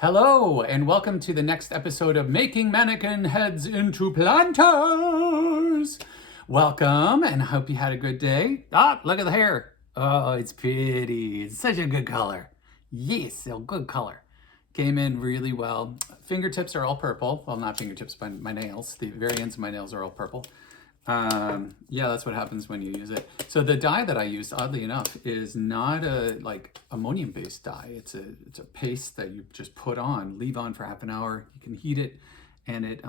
Hello, and welcome to the next episode of Making Mannequin Heads into Planters. Welcome, and I hope you had a good day. Ah, look at the hair. Oh, it's pretty. It's such a good color. Yes, a good color. Came in really well. Fingertips are all purple. Well, not fingertips, but my nails. The very ends of my nails are all purple. Yeah, that's what happens when you use it. So the dye that I used, oddly enough, is not a ammonium-based dye. It's a paste that you just put on, leave on for half an hour. You can heat it, and it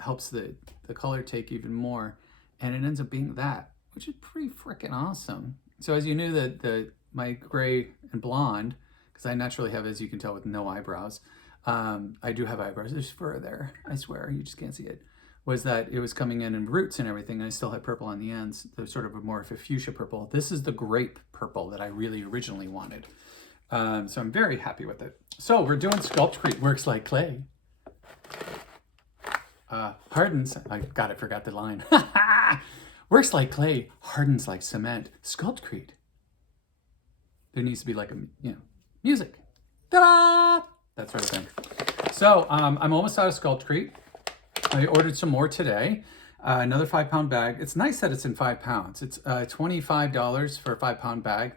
helps the color take even more. And it ends up being that, which is pretty freaking awesome. So as you knew that my gray and blonde, because I naturally have, as you can tell, with no eyebrows. I do have eyebrows. There's fur there. I swear, you just can't see it. Was that it was coming in roots and everything. And I still had purple on the ends. They're sort of more of a fuchsia purple. This is the grape purple that I really originally wanted. So I'm very happy with it. So we're doing SculptCrete, works like clay. Hardens, forgot the line. Works like clay, hardens like cement. SculptCrete. There needs to be like music. Ta-da! That sort of thing. So I'm almost out of SculptCrete. I ordered some more today. Another 5-pound bag. It's nice that it's in 5 pounds. It's $25 for a 5-pound bag.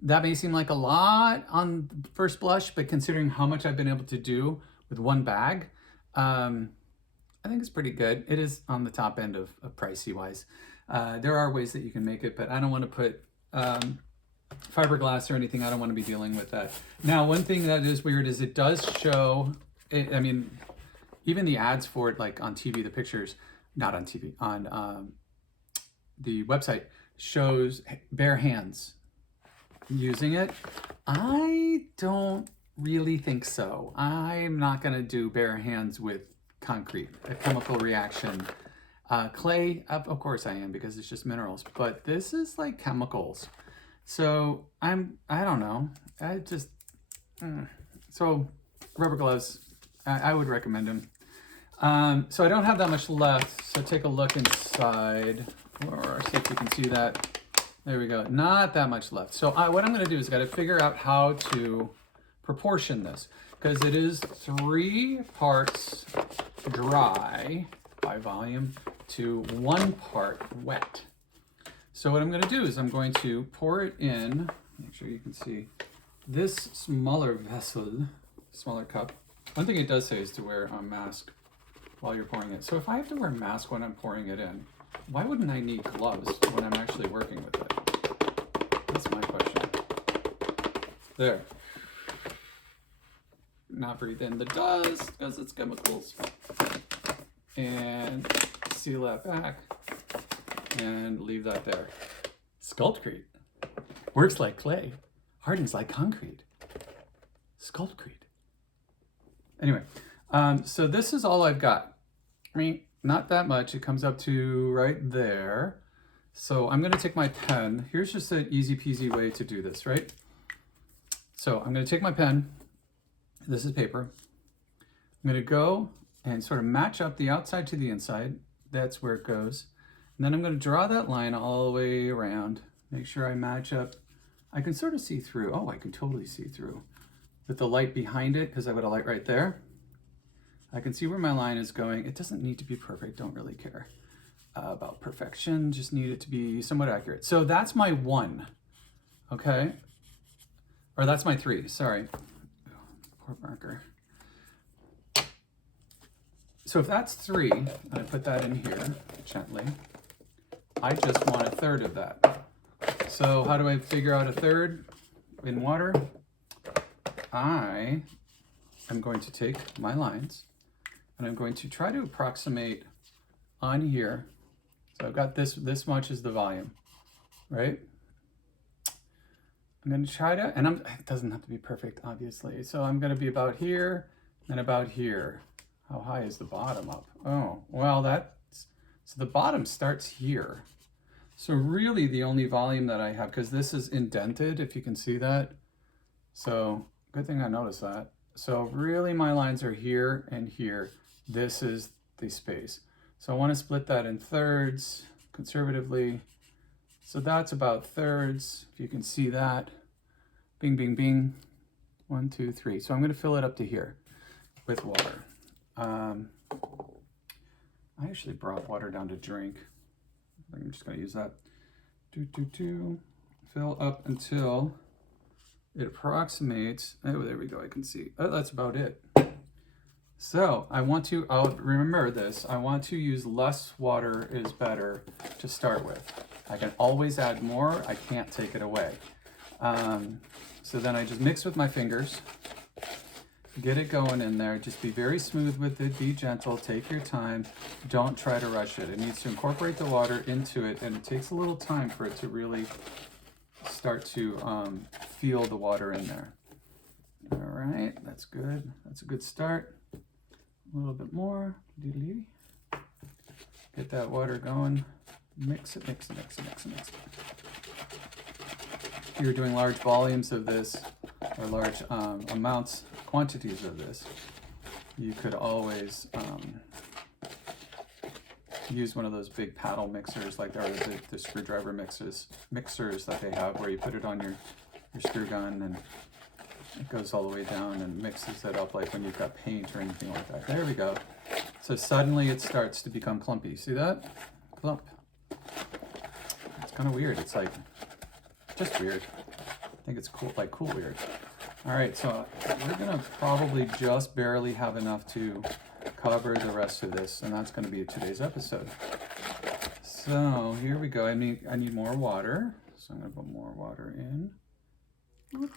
That may seem like a lot on first blush, but considering how much I've been able to do with one bag, I think it's pretty good. It is on the top end of pricey wise. There are ways that you can make it, but I don't want to put fiberglass or anything. I don't want to be dealing with that. Now, one thing that is weird is it does show, even the ads for it, like on TV, the pictures, not on TV, on the website, shows bare hands using it. I don't really think so. I'm not going to do bare hands with concrete, a chemical reaction. Clay, of course I am, because it's just minerals, but this is like chemicals. So I don't know. So rubber gloves, I would recommend them. So I don't have that much left. So take a look inside, or see if you can see that. There we go. Not that much left. So what I'm going to do is I got to figure out how to proportion this, because it is 3 parts dry by volume to 1 part wet. So what I'm going to do is I'm going to pour it in. Make sure you can see this smaller vessel, smaller cup. One thing it does say is to wear a mask while you're pouring it. So if I have to wear a mask when I'm pouring it in, why wouldn't I need gloves when I'm actually working with it? That's my question. There. Not breathe in the dust because it's chemicals. And seal that back and leave that there. SculptCrete. Works like clay. Hardens like concrete. SculptCrete. Anyway, so this is all I've got. I mean, not that much. It comes up to right there. So I'm going to take my pen. Here's just an easy peasy way to do this, right? So I'm going to take my pen. This is paper. I'm going to go and sort of match up the outside to the inside. That's where it goes. And then I'm going to draw that line all the way around. Make sure I match up. I can sort of see through. Oh, I can totally see through. With the light behind it, because I've got a light right there. I can see where my line is going. It doesn't need to be perfect. Don't really care about perfection. Just need it to be somewhat accurate. So that's my 1, okay? Or that's my 3, sorry. Poor marker. So if that's 3, and I put that in here gently, I just want 1/3 of that. So how do I figure out 1/3 in water? I am going to take my lines and I'm going to try to approximate on here. So I've got this much is the volume, right? I'm going to try to, and it doesn't have to be perfect, obviously. So I'm going to be about here and about here. How high is the bottom up? Oh, well, so the bottom starts here. So really the only volume that I have, because this is indented, if you can see that. So good thing I noticed that. So really my lines are here and here. This is the space. So I want to split that in thirds conservatively. So that's about thirds, if you can see that. Bing, bing, bing. 1, 2, 3. So I'm going to fill it up to here with water. I actually brought water down to drink. I'm just going to use that. Fill up until it approximates. Oh, there we go. I can see. Oh, that's about it. So I'll remember this. I want to use less water is better to start with. I can always add more. I can't take it away. So then I just mix with my fingers, get it going in there. Just be very smooth with it. Be gentle. Take your time. Don't try to rush it. It needs to incorporate the water into it, and it takes a little time for it to really start to feel the water in there. All right, that's good. That's a good start. A little bit more. Get that water going. Mix it, mix it, mix it, mix it, mix it. If you're doing large volumes of this, or large quantities of this, you could always use one of those big paddle mixers, like the screwdriver mixers that they have, where you put it on your screw gun and it goes all the way down and mixes it up, like when you've got paint or anything like that. There we go. So suddenly it starts to become clumpy. See that? Clump. It's kind of weird. It's like just weird. I think it's cool, like cool weird. All right, so we're gonna probably just barely have enough to cover the rest of this, and that's gonna be today's episode. So here we go. I need more water, so I'm gonna put more water in. Whoop.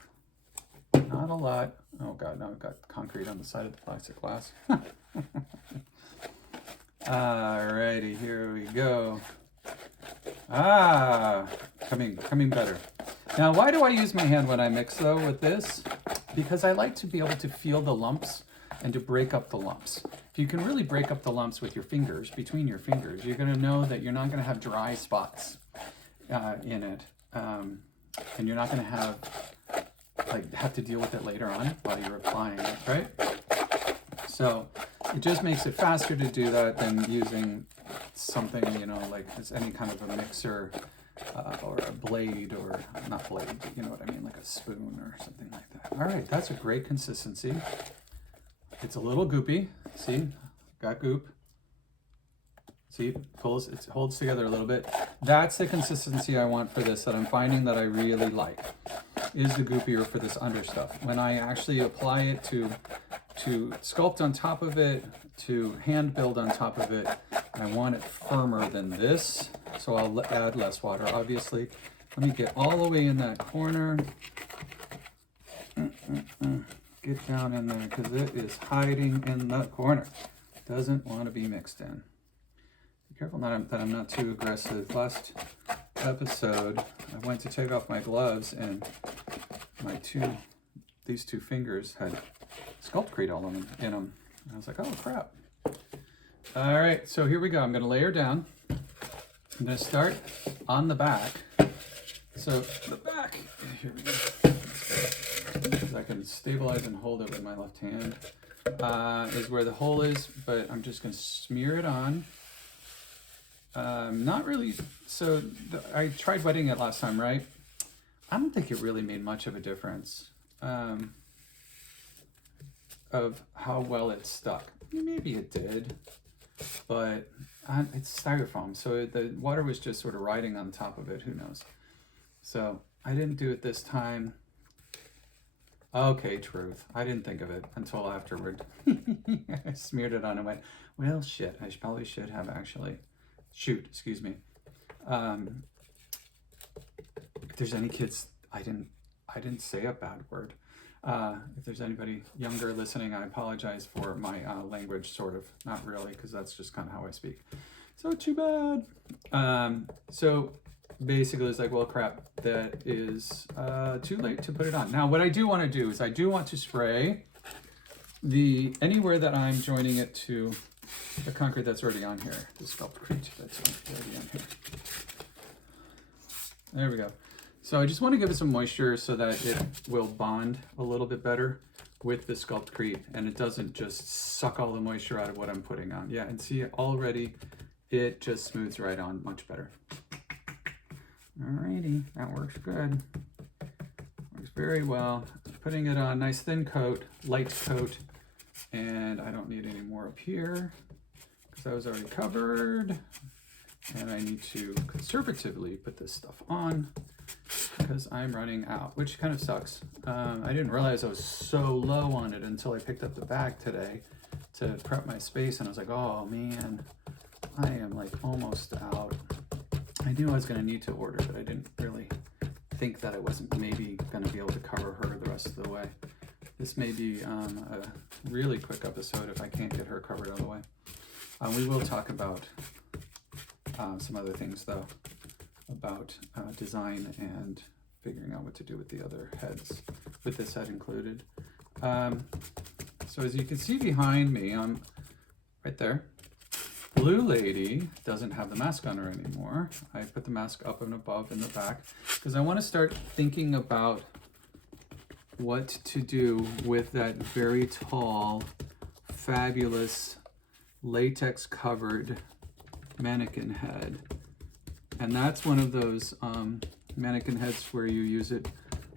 Not a lot. Oh God, now I've got concrete on the side of the plastic glass. Alrighty, here we go. Coming better. Now, why do I use my hand when I mix though with this? Because I like to be able to feel the lumps and to break up the lumps. If you can really break up the lumps with your fingers, between your fingers, you're gonna know that you're not gonna have dry spots in it. And you're not gonna have to deal with it later on while you're applying it, right? So it just makes it faster to do that than using something, like any kind of a mixer or a blade, or not blade, but you know what I mean, like a spoon or something like that. All right, that's a great consistency. It's a little goopy. See, got goop. See, it holds together a little bit. That's the consistency I want for this, that I'm finding that I really like, is the goopier for this under stuff. When I actually apply it to sculpt on top of it, to hand build on top of it, I want it firmer than this, so I'll add less water, obviously. Let me get all the way in that corner. Get down in there, because it is hiding in the corner. Doesn't want to be mixed in. Be careful that I'm not too aggressive. Last episode, I went to take off my gloves, and these two fingers had SculptCrete all in them. And I was like, oh crap. All right, so here we go. I'm going to layer down. I'm going to start on the back. So the back, here we go. Because I can stabilize and hold it with my left hand, is where the hole is, but I'm just going to smear it on. Not really, so I tried wetting it last time, right? I don't think it really made much of a difference of how well it stuck. Maybe it did, but it's styrofoam, so the water was just sort of riding on top of it. Who knows? So I didn't do it this time. Okay, truth. I didn't think of it until afterward. I smeared it on and went, well, shit, I probably should have actually. Shoot, excuse me. If there's any kids, I didn't say a bad word. If there's anybody younger listening, I apologize for my language, sort of. Not really, because that's just kind of how I speak. So too bad. So basically it's like, well, crap, that is too late to put it on. Now, what I do want to do is I do want to spray anywhere that I'm joining it to the concrete that's already on here, the SculptCrete that's already on here. There we go. So I just want to give it some moisture so that it will bond a little bit better with the SculptCrete, and it doesn't just suck all the moisture out of what I'm putting on. Yeah, and see, already it just smooths right on much better. Alrighty, that works good. Works very well. putting it on, nice thin coat, light coat, and I don't need any more up here because that was already covered. And I need to conservatively put this stuff on because I'm running out, which kind of sucks. I didn't realize I was so low on it until I picked up the bag today to prep my space, and I was like, oh man, I am like almost out. I knew I was gonna need to order, but I didn't really think that I wasn't maybe gonna be able to cover her the rest of the way. This may be a really quick episode if I can't get her covered all the way. We will talk about some other things though, about design and figuring out what to do with the other heads, with this head included. So as you can see behind me, right there, Blue Lady doesn't have the mask on her anymore. I put the mask up and above in the back because I want to start thinking about what to do with that very tall, fabulous, latex covered mannequin head. And that's one of those mannequin heads where you use it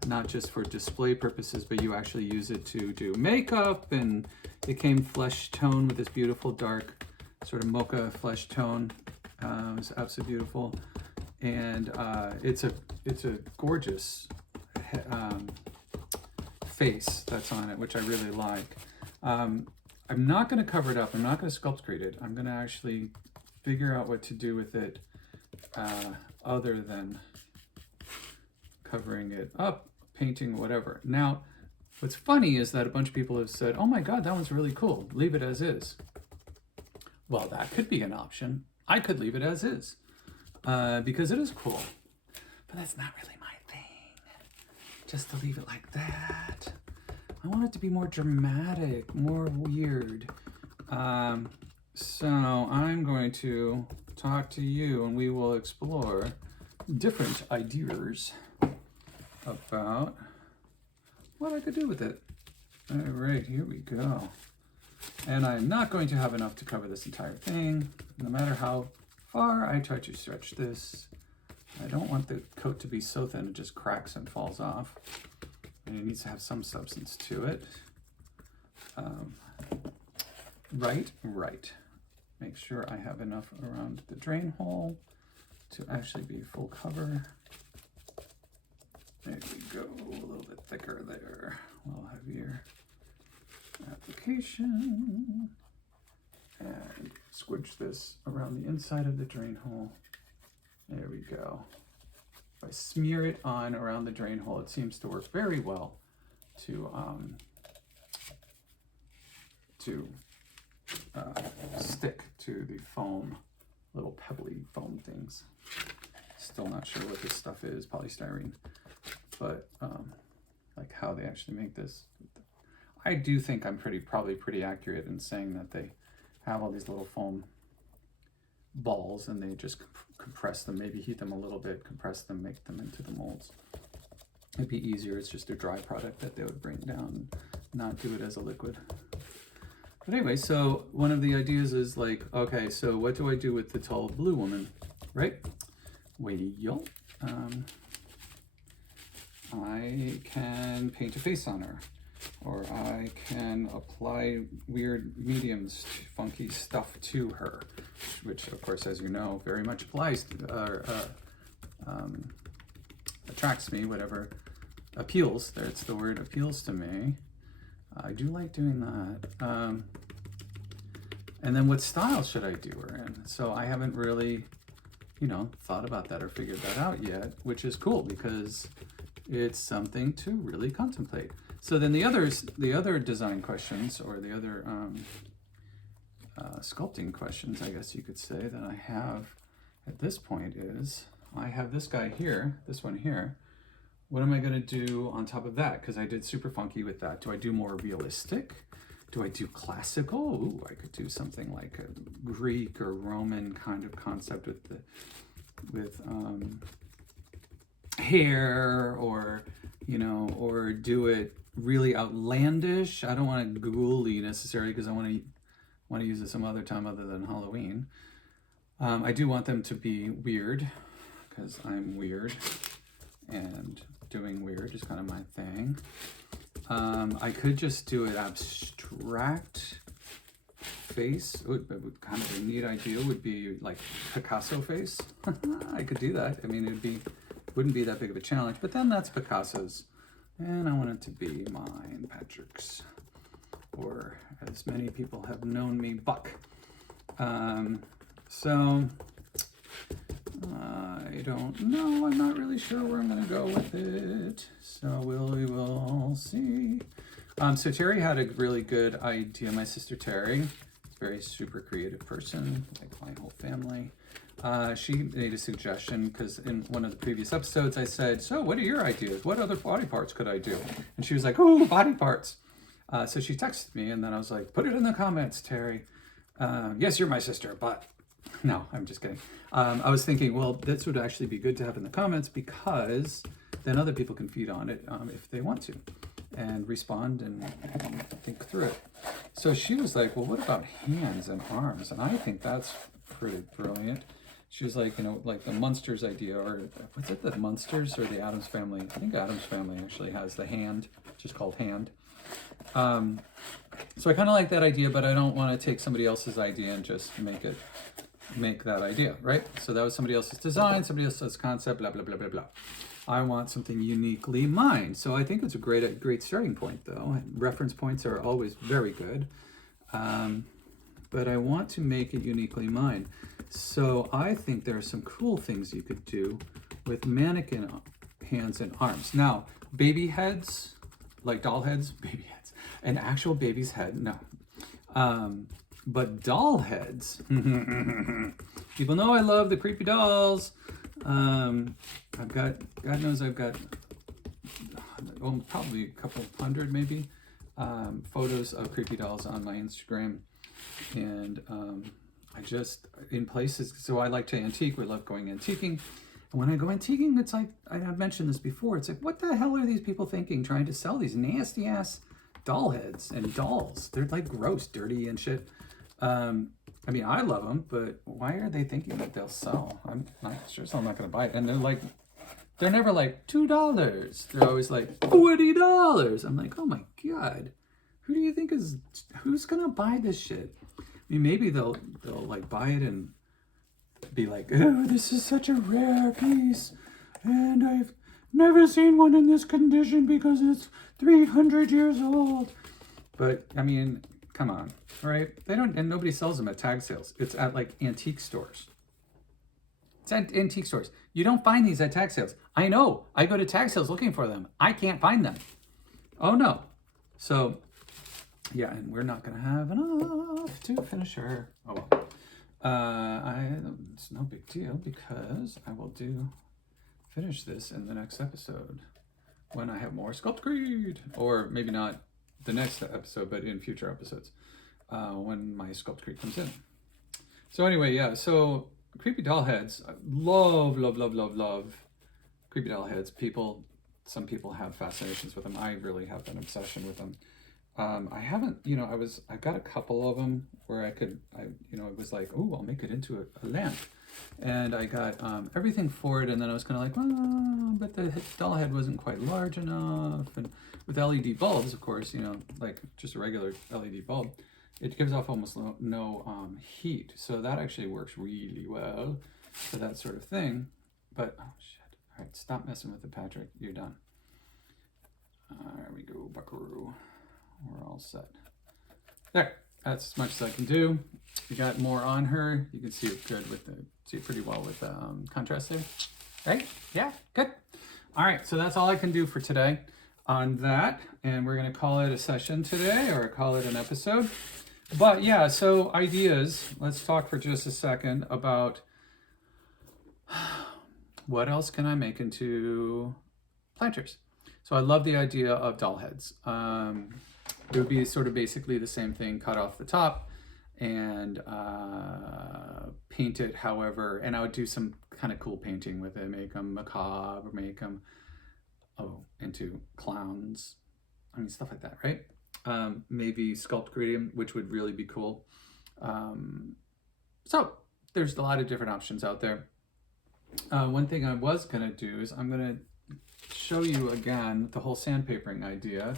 not just for display purposes, but you actually use it to do makeup. And it came flesh tone with this beautiful dark sort of mocha flesh tone. It was absolutely beautiful. And it's a gorgeous face that's on it, which I really like. I'm not going to cover it up. I'm not going to SculptCrete it. I'm going to actually figure out what to do with it other than covering it up, painting, whatever. Now, what's funny is that a bunch of people have said, oh my God, that one's really cool. Leave it as is. Well, that could be an option. I could leave it as is because it is cool. But that's not really my thing. Just to leave it like that. I want it to be more dramatic, more weird. So I'm going to talk to you and we will explore different ideas about what I could do with it. All right, here we go. And I'm not going to have enough to cover this entire thing, no matter how far I try to stretch this. I don't want the coat to be so thin it just cracks and falls off. And it needs to have some substance to it. Right. Make sure I have enough around the drain hole to actually be full cover. There we go, a little bit thicker there, a little heavier application. And squidge this around the inside of the drain hole. There we go. If I smear it on around the drain hole, it seems to work very well to stick to the foam, little pebbly foam things. Still not sure what this stuff is, polystyrene, but like how they actually make this. I do think I'm probably pretty accurate in saying that they have all these little foam balls and they just compress them, maybe heat them a little bit, compress them, make them into the molds. It'd be easier. It's just a dry product that they would bring down, not do it as a liquid. But anyway, so one of the ideas is like, okay, so what do I do with the tall blue woman, right? Well, I can paint a face on her, or I can apply weird mediums, funky stuff to her, which of course, as you know, very much applies to, attracts me, whatever, appeals, that's the word, appeals to me. I do like doing that. And then what style should I do her in? So I haven't really, thought about that or figured that out yet, which is cool because it's something to really contemplate. So then the other design questions, or the other sculpting questions, I guess you could say, that I have at this point is, I have this guy here, this one here. What am I going to do on top of that? Because I did super funky with that. Do I do more realistic? Do I do classical? Ooh, I could do something like a Greek or Roman kind of concept with hair, or or do it really outlandish. I don't want it ghouly necessarily because I want to use it some other time other than Halloween. I do want them to be weird because I'm weird and doing weird is kind of my thing. I could just do an abstract face. Kind of a neat idea would be like Picasso face. I could do that. I mean, wouldn't be that big of a challenge, but then that's Picasso's. And I want it to be mine, Patrick's. Or as many people have known me, Buck. So I don't know. I'm not really sure where I'm going to go with it. So we will see. So Terry had a really good idea. My sister Terry, very super creative person, like my whole family. She made a suggestion because in one of the previous episodes I said, so what are your ideas? What other body parts could I do? And she was like, oh, body parts. So she texted me and then I was like, put it in the comments, Terry. Yes, you're my sister, but no, I'm just kidding. I was thinking, well, this would actually be good to have in the comments because then other people can feed on it if they want to and respond and think through it. So she was like, well, what about hands and arms? And I think that's pretty brilliant. She was like, like the Munsters idea, or what's it, the Munsters or the Addams Family? I think Addams Family actually has the hand, just called hand. So I kind of like that idea, but I don't want to take somebody else's idea and just make that idea, right? So that was somebody else's design, somebody else's concept, blah, blah, blah, blah, blah. I want something uniquely mine. So I think it's a great starting point, though. Reference points are always very good. But I want to make it uniquely mine. So I think there are some cool things you could do with mannequin hands and arms. Now, baby heads, like doll heads, baby heads, an actual baby's head, no. But doll heads, people know I love the creepy dolls. I've got, God knows I've got probably a couple hundred maybe photos of creepy dolls on my Instagram. And I just, in places, so I like to antique, we love going antiquing. And when I go antiquing, it's like, I've mentioned this before, it's like, what the hell are these people thinking trying to sell these nasty ass doll heads and dolls? They're like gross, dirty and shit. I mean, I love them, but why are they thinking that they'll sell? I'm not sure, so I'm not going to buy it. And they're never like $2. They're always like $40. I'm like, oh my God, who do you think who's going to buy this shit? I mean, maybe they'll like buy it and be like, oh, this is such a rare piece. And I've never seen one in this condition because it's 300 years old. But I mean, come on, right? They don't, and nobody sells them at tag sales. It's at like antique stores. It's at antique stores. You don't find these at tag sales. I know. I go to tag sales looking for them. I can't find them. Oh no. So, yeah, and we're not gonna have enough to finish her. Oh well. It's no big deal because I will finish this in the next episode when I have more SculptCrete, or maybe not the next episode, but in future episodes when my SculptCrete comes in. So anyway, yeah, so creepy doll heads, I love creepy doll heads. Some people have fascinations with them. I really have an obsession with them. I haven't, I got a couple of them where it was like, oh, I'll make it into a lamp. And I got everything for it, and then I was kind of like, oh, but the doll head wasn't quite large enough. And with LED bulbs, of course, like just a regular LED bulb, it gives off almost no heat. So that actually works really well for that sort of thing. But, oh shit. All right, stop messing with it, Patrick. You're done. There we go, buckaroo. We're all set. There, that's as much as I can do. We got more on her. You can see it good see it pretty well with the contrast there. Right? Yeah, good. All right, so that's all I can do for today on that. And we're gonna call it a session today, or call it an episode. But yeah, so ideas. Let's talk for just a second about what else can I make into planters. So I love the idea of doll heads. It would be sort of basically the same thing, cut off the top and paint it however, and I would do some kind of cool painting with it, make them macabre, make them into clowns, I mean, stuff like that, right? Maybe SculptCrete, which would really be cool. So there's a lot of different options out there. One thing I was gonna do is I'm gonna show you again the whole sandpapering idea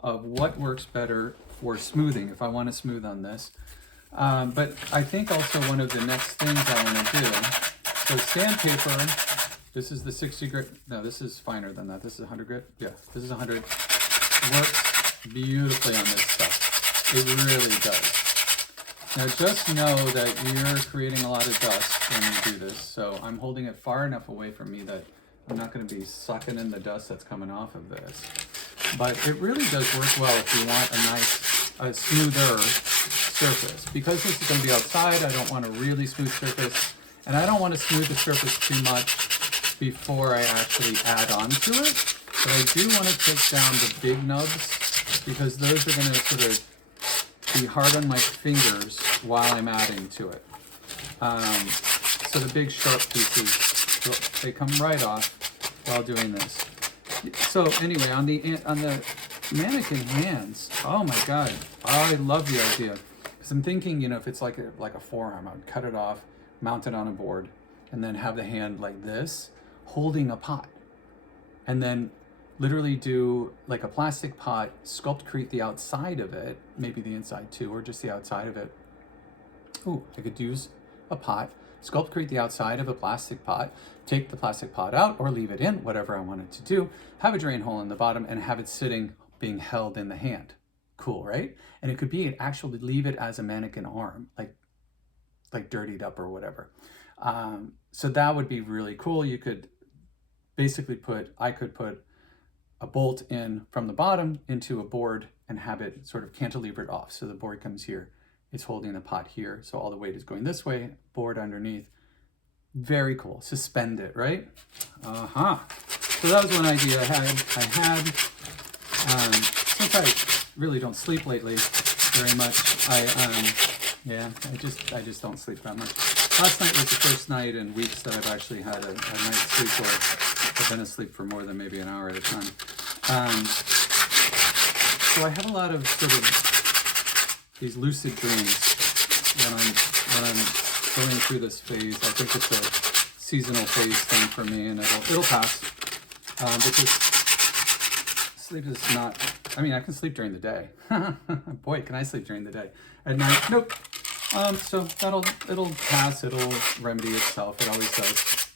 of what works better for smoothing if I want to smooth on this. But I think also one of the next things I want to do, so sandpaper, this is the 60 grit, no, this is finer than that. This is 100 grit. Yeah, this is 100. Works beautifully on this stuff. It really does. Now just know that you're creating a lot of dust when you do this. So I'm holding it far enough away from me that I'm not going to be sucking in the dust that's coming off of this. But it really does work well if you want a smoother surface. Because this is going to be outside, I don't want a really smooth surface. And I don't want to smooth the surface too much before I actually add on to it. But I do want to take down the big nubs because those are going to sort of be hard on my fingers while I'm adding to it. So the big sharp pieces, they come right off while doing this. So anyway, on the mannequin hands, oh my God, I love the idea. Because I'm thinking, you know, if it's like a forearm, I would cut it off, mount it on a board, and then have the hand like this, holding a pot. And then literally do like a plastic pot, SculptCrete the outside of it, maybe the inside too, or just the outside of it. Ooh, I could use a pot, SculptCrete the outside of a plastic pot, take the plastic pot out or leave it in, whatever I wanted to do, have a drain hole in the bottom and have it sitting, being held in the hand. Cool, right? And it could be actually leave it as a mannequin arm, like dirtied up or whatever. So that would be really cool. You could basically I could put a bolt in from the bottom into a board and have it sort of cantilevered off. So the board comes here, it's holding the pot here. So all the weight is going this way, board underneath. Very cool, suspend it, right? So that was one idea I had. Since I really don't sleep lately very much, I just don't sleep that much. Last night was the first night in weeks that I've actually had a night's sleep where I've been asleep for more than maybe an hour at a time. So I have a lot of sort of these lucid dreams when I'm going through this phase. I think it's a seasonal phase thing for me, and it'll pass. Because sleep is not, I mean, I can sleep during the day. Boy, can I sleep during the day. At night, nope. So it'll pass, it'll remedy itself. It always does.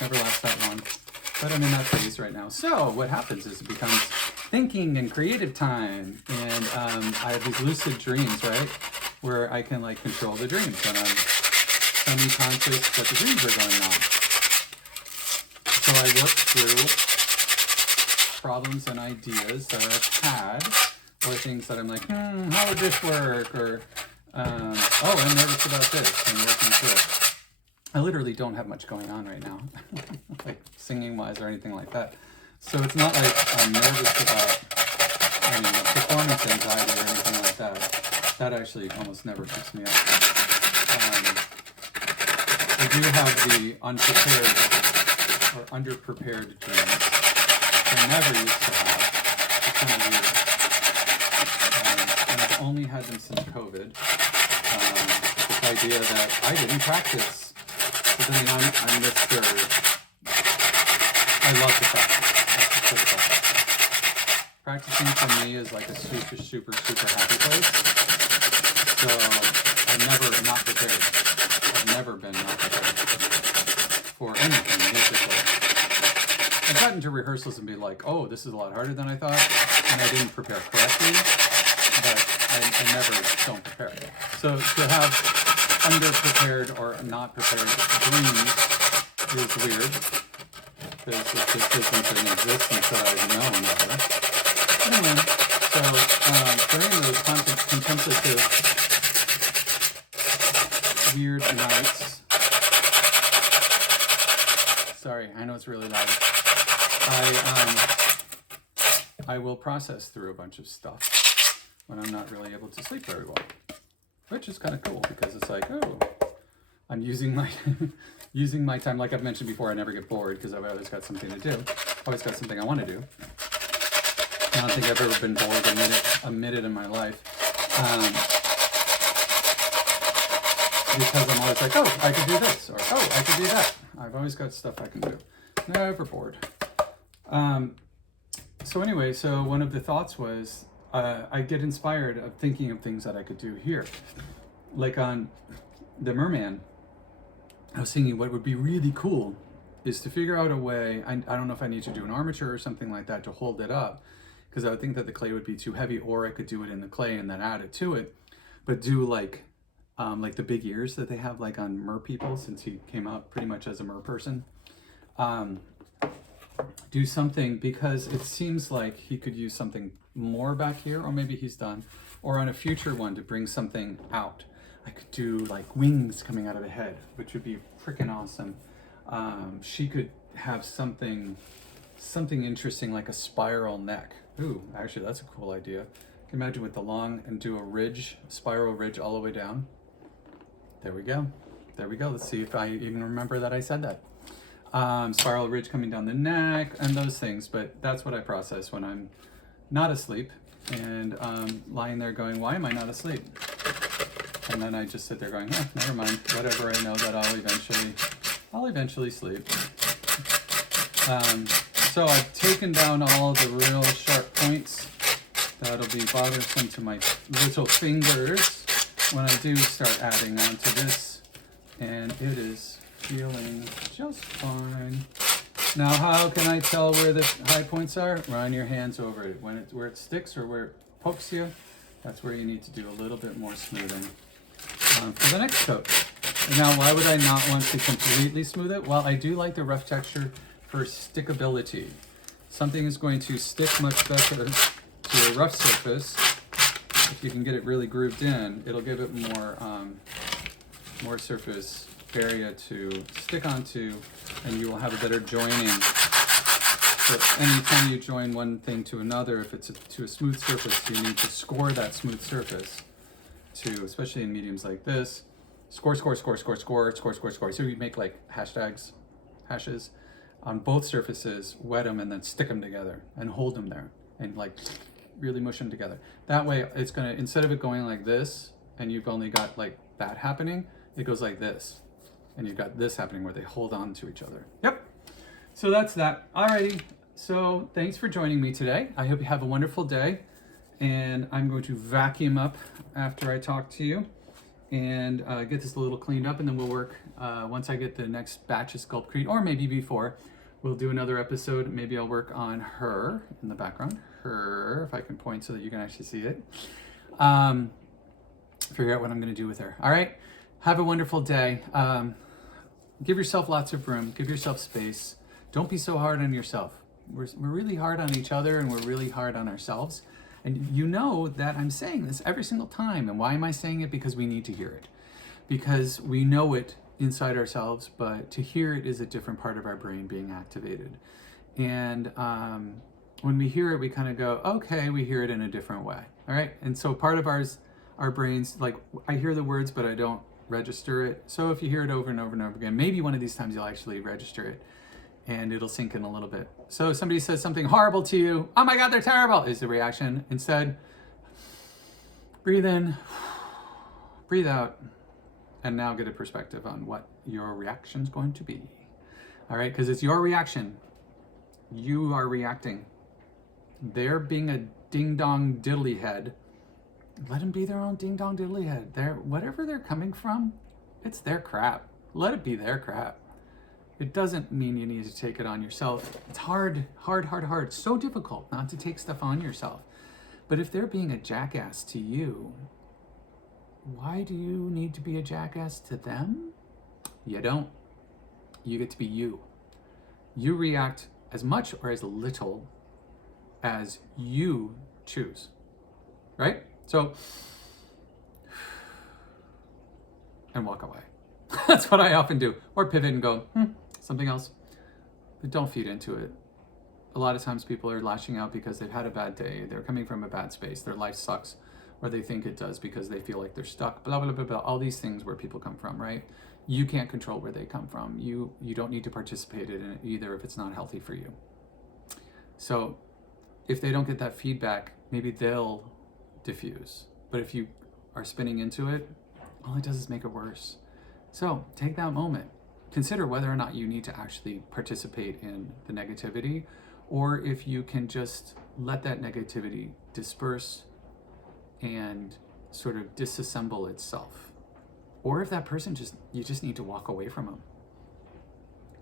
Never lasts that long. But I'm in that phase right now. So what happens is it becomes thinking and creative time. And I have these lucid dreams, right? Where I can like control the dreams. And I'm semi-conscious that the dreams are going on. So I work through problems and ideas that I've had, or things that I'm like, how would this work? Or, oh, I'm nervous about this. I'm working through it. I literally don't have much going on right now, like singing-wise or anything like that. So it's not like I'm nervous about performance anxiety or anything like that. That actually almost never keeps me up. I do have the unprepared or underprepared dreams. I never used to have. It's kind of weird. And I've only had them since COVID. This idea that I didn't practice. But then I'm Mr. I love to practice. Practicing for me is like a super, super, super happy place. So I'm never not prepared. I've never been not prepared for anything musical. I've gotten to rehearsals and be like, oh, this is a lot harder than I thought, and I didn't prepare correctly, but I never don't prepare. So to have underprepared or not prepared dreams is weird, because it just isn't in existence that I've known ever. Anyway, so during those contemplative weird nights, sorry, I know it's really loud, I will process through a bunch of stuff when I'm not really able to sleep very well, which is kind of cool because it's like, oh, I'm using my using my time. Like I've mentioned before, I never get bored because I've always got something to do. Always got something I want to do. I don't think I've ever been bored a minute in my life. Because I'm always like, oh, I could do this, or oh, I could do that. I've always got stuff I can do. Never bored. So anyway, so one of the thoughts was, I get inspired of thinking of things that I could do here. Like on the merman, I was thinking what would be really cool is to figure out a way, I don't know if I need to do an armature or something like that to hold it up, because I would think that the clay would be too heavy, or I could do it in the clay and then add it to it, but do like the big ears that they have like on mer people, since he came out pretty much as a mer person. Do something, because it seems like he could use something more back here, or maybe he's done, or on a future one to bring something out. I could do like wings coming out of the head, which would be freaking awesome. She could have something interesting like a spiral neck. Ooh, actually that's a cool idea. Can you imagine with the long and do a ridge, spiral ridge all the way down? There we go. There we go. Let's see if I even remember that I said that. Spiral ridge coming down the neck and those things, but that's what I process when I'm not asleep and lying there going, why am I not asleep? And then I just sit there going, yeah, never mind, whatever, I know that I'll eventually sleep. So I've taken down all the real sharp points that'll be bothersome to my little fingers when I do start adding on to this, and it is feeling just fine. Now, how can I tell where the high points are? Run your hands over it. Where it sticks or where it pokes you, that's where you need to do a little bit more smoothing for the next coat. And now, why would I not want to completely smooth it? Well, I do like the rough texture for stickability. Something is going to stick much better to a rough surface. If you can get it really grooved in, it'll give it more surface area to stick onto, and you will have a better joining. So anytime you join one thing to another, if it's to a smooth surface, you need to score that smooth surface to, especially in mediums like this, score. So you make like hashes on both surfaces, wet them, and then stick them together and hold them there and like really mush them together. That way it's gonna, instead of it going like this and you've only got like that happening, it goes like this. And you've got this happening where they hold on to each other. Yep. So that's that. Alrighty. So thanks for joining me today. I hope you have a wonderful day. And I'm going to vacuum up after I talk to you and get this a little cleaned up, and then we'll work, once I get the next batch of SculptCrete, or maybe before, we'll do another episode. Maybe I'll work on her in the background. Her, if I can point so that you can actually see it. Figure out what I'm going to do with her. All right. Have a wonderful day. Give yourself lots of room. Give yourself space. Don't be so hard on yourself. We're really hard on each other, and we're really hard on ourselves. And you know that I'm saying this every single time. And why am I saying it? Because we need to hear it. Because we know it inside ourselves, but to hear it is a different part of our brain being activated. And when we hear it, we kind of go, okay, we hear it in a different way. All right. And so part of our brains, like I hear the words, but I don't register it. So if you hear it over and over and over again, maybe one of these times you'll actually register it and it'll sink in a little bit. So if somebody says something horrible to you, oh my God, they're terrible, is the reaction. Instead, breathe in, breathe out, and now get a perspective on what your reaction's going to be. All right, because it's your reaction. You are reacting. They're being a ding-dong diddly head. Let them be their own ding-dong diddly head. Whatever they're coming from, it's their crap. Let it be their crap. It doesn't mean you need to take it on yourself. It's hard. It's so difficult not to take stuff on yourself. But if they're being a jackass to you, why do you need to be a jackass to them? You don't. You get to be you. You react as much or as little as you choose, right? So, and walk away. That's what I often do. Or pivot and go, something else. But don't feed into it. A lot of times people are lashing out because they've had a bad day. They're coming from a bad space. Their life sucks, or they think it does because they feel like they're stuck, blah, blah, blah, blah. All these things where people come from, right? You can't control where they come from. You don't need to participate in it either if it's not healthy for you. So if they don't get that feedback, maybe they'll diffuse. But if you are spinning into it, all it does is make it worse. So take that moment. Consider whether or not you need to actually participate in the negativity, or if you can just let that negativity disperse and sort of disassemble itself. Or if that person you just need to walk away from them.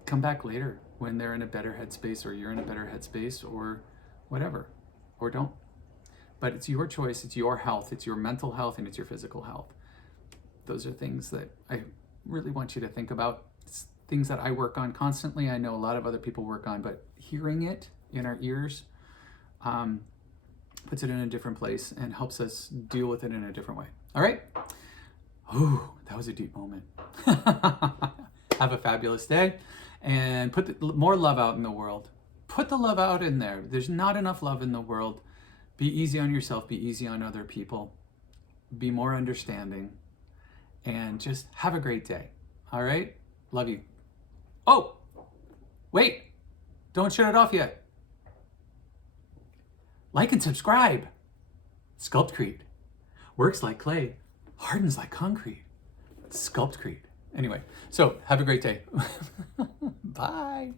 Come back later when they're in a better headspace, or you're in a better headspace, or whatever, or don't. But it's your choice, it's your health, it's your mental health, and it's your physical health. Those are things that I really want you to think about. It's things that I work on constantly. I know a lot of other people work on, but hearing it in our ears puts it in a different place and helps us deal with it in a different way. All right? Ooh, that was a deep moment. Have a fabulous day, and put more love out in the world. Put the love out in there. There's not enough love in the world. Be easy on yourself. Be easy on other people. Be more understanding. And just have a great day. All right? Love you. Oh, wait. Don't shut it off yet. Like and subscribe. SculptCrete. Works like clay. Hardens like concrete. SculptCrete. Anyway, so have a great day. Bye.